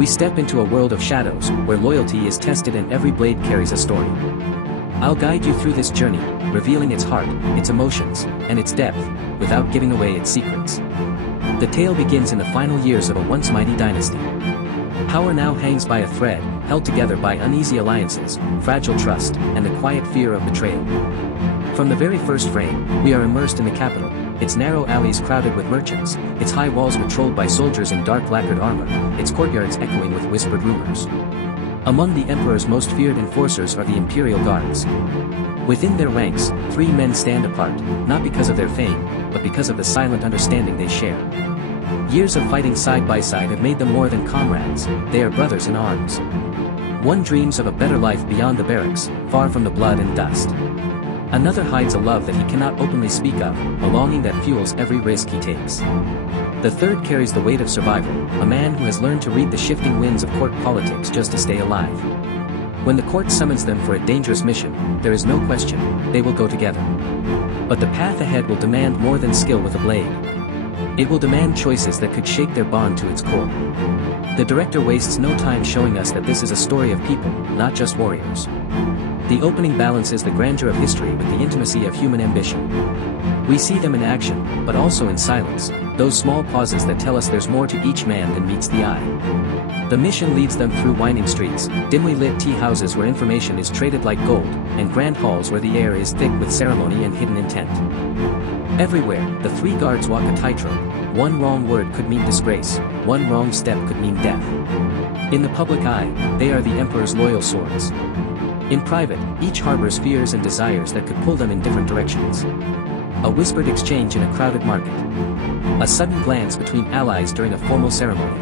We step into a world of shadows, where loyalty is tested and every blade carries a story. I'll guide you through this journey, revealing its heart, its emotions, and its depth, without giving away its secrets. The tale begins in the final years of a once mighty dynasty. Power now hangs by a thread, held together by uneasy alliances, fragile trust, and the quiet fear of betrayal. From the very first frame, we are immersed in the capital, its narrow alleys crowded with merchants, its high walls patrolled by soldiers in dark lacquered armor, its courtyards echoing with whispered rumors. Among the emperor's most feared enforcers are the imperial guards. Within their ranks, three men stand apart, not because of their fame, but because of the silent understanding they share. Years of fighting side by side have made them more than comrades, they are brothers in arms. One dreams of a better life beyond the barracks, far from the blood and dust. Another hides a love that he cannot openly speak of, a longing that fuels every risk he takes. The third carries the weight of survival, a man who has learned to read the shifting winds of court politics just to stay alive. When the court summons them for a dangerous mission, there is no question, they will go together. But the path ahead will demand more than skill with a blade. It will demand choices that could shake their bond to its core. The director wastes no time showing us that this is a story of people, not just warriors. The opening balances the grandeur of history with the intimacy of human ambition. We see them in action, but also in silence, those small pauses that tell us there's more to each man than meets the eye. The mission leads them through winding streets, dimly lit tea houses where information is traded like gold, and grand halls where the air is thick with ceremony and hidden intent. Everywhere, the three guards walk a tightrope. One wrong word could mean disgrace, one wrong step could mean death. In the public eye, they are the emperor's loyal swords. In private, each harbors fears and desires that could pull them in different directions. A whispered exchange in a crowded market. A sudden glance between allies during a formal ceremony.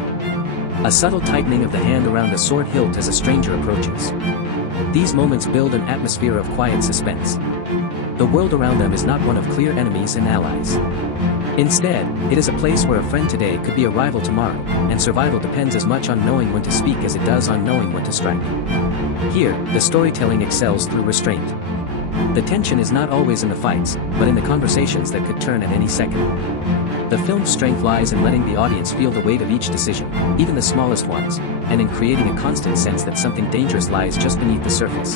A subtle tightening of the hand around a sword hilt as a stranger approaches. These moments build an atmosphere of quiet suspense. The world around them is not one of clear enemies and allies. Instead, it is a place where a friend today could be a rival tomorrow, and survival depends as much on knowing when to speak as it does on knowing when to strike. Here, the storytelling excels through restraint. The tension is not always in the fights, but in the conversations that could turn at any second. The film's strength lies in letting the audience feel the weight of each decision, even the smallest ones, and in creating a constant sense that something dangerous lies just beneath the surface.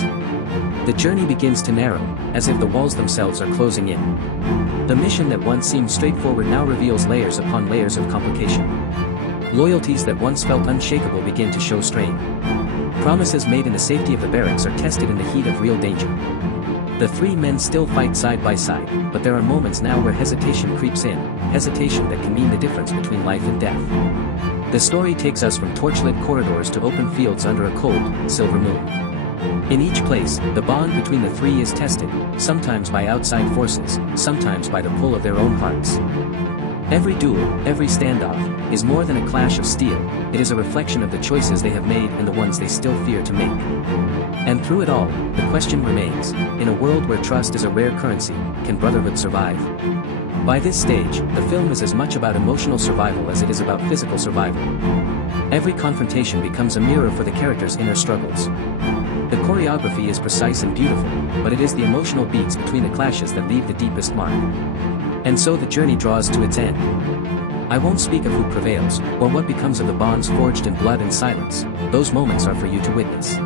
The journey begins to narrow, as if the walls themselves are closing in. The mission that once seemed straightforward now reveals layers upon layers of complication. Loyalties that once felt unshakable begin to show strain. Promises made in the safety of the barracks are tested in the heat of real danger. The three men still fight side by side, but there are moments now where hesitation creeps in, hesitation that can mean the difference between life and death. The story takes us from torchlit corridors to open fields under a cold, silver moon. In each place, the bond between the three is tested, sometimes by outside forces, sometimes by the pull of their own hearts. Every duel, every standoff, is more than a clash of steel, it is a reflection of the choices they have made and the ones they still fear to make. And through it all, the question remains, in a world where trust is a rare currency, can brotherhood survive? By this stage, the film is as much about emotional survival as it is about physical survival. Every confrontation becomes a mirror for the characters' inner struggles. The choreography is precise and beautiful, but it is the emotional beats between the clashes that leave the deepest mark. And so the journey draws to its end. I won't speak of who prevails, or what becomes of the bonds forged in blood and silence, those moments are for you to witness.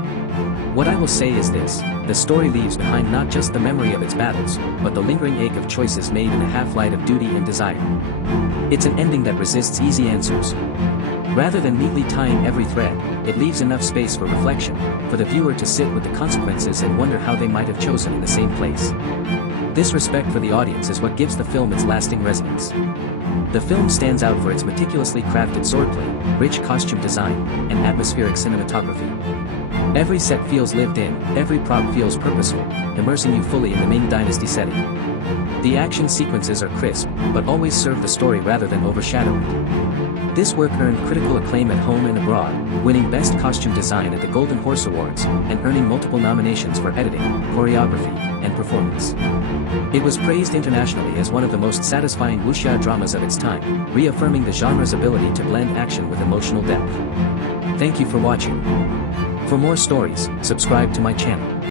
What I will say is this, the story leaves behind not just the memory of its battles, but the lingering ache of choices made in the half-light of duty and desire. It's an ending that resists easy answers. Rather than neatly tying every thread, it leaves enough space for reflection, for the viewer to sit with the consequences and wonder how they might have chosen in the same place. This respect for the audience is what gives the film its lasting resonance. The film stands out for its meticulously crafted swordplay, rich costume design, and atmospheric cinematography. Every set feels lived in, every prop feels purposeful, immersing you fully in the Ming Dynasty setting. The action sequences are crisp, but always serve the story rather than overshadow it. This work earned critical acclaim at home and abroad, winning Best Costume Design at the Golden Horse Awards, and earning multiple nominations for editing, choreography, and performance. It was praised internationally as one of the most satisfying wuxia dramas of its time, reaffirming the genre's ability to blend action with emotional depth. Thank you for watching. For more stories, subscribe to my channel.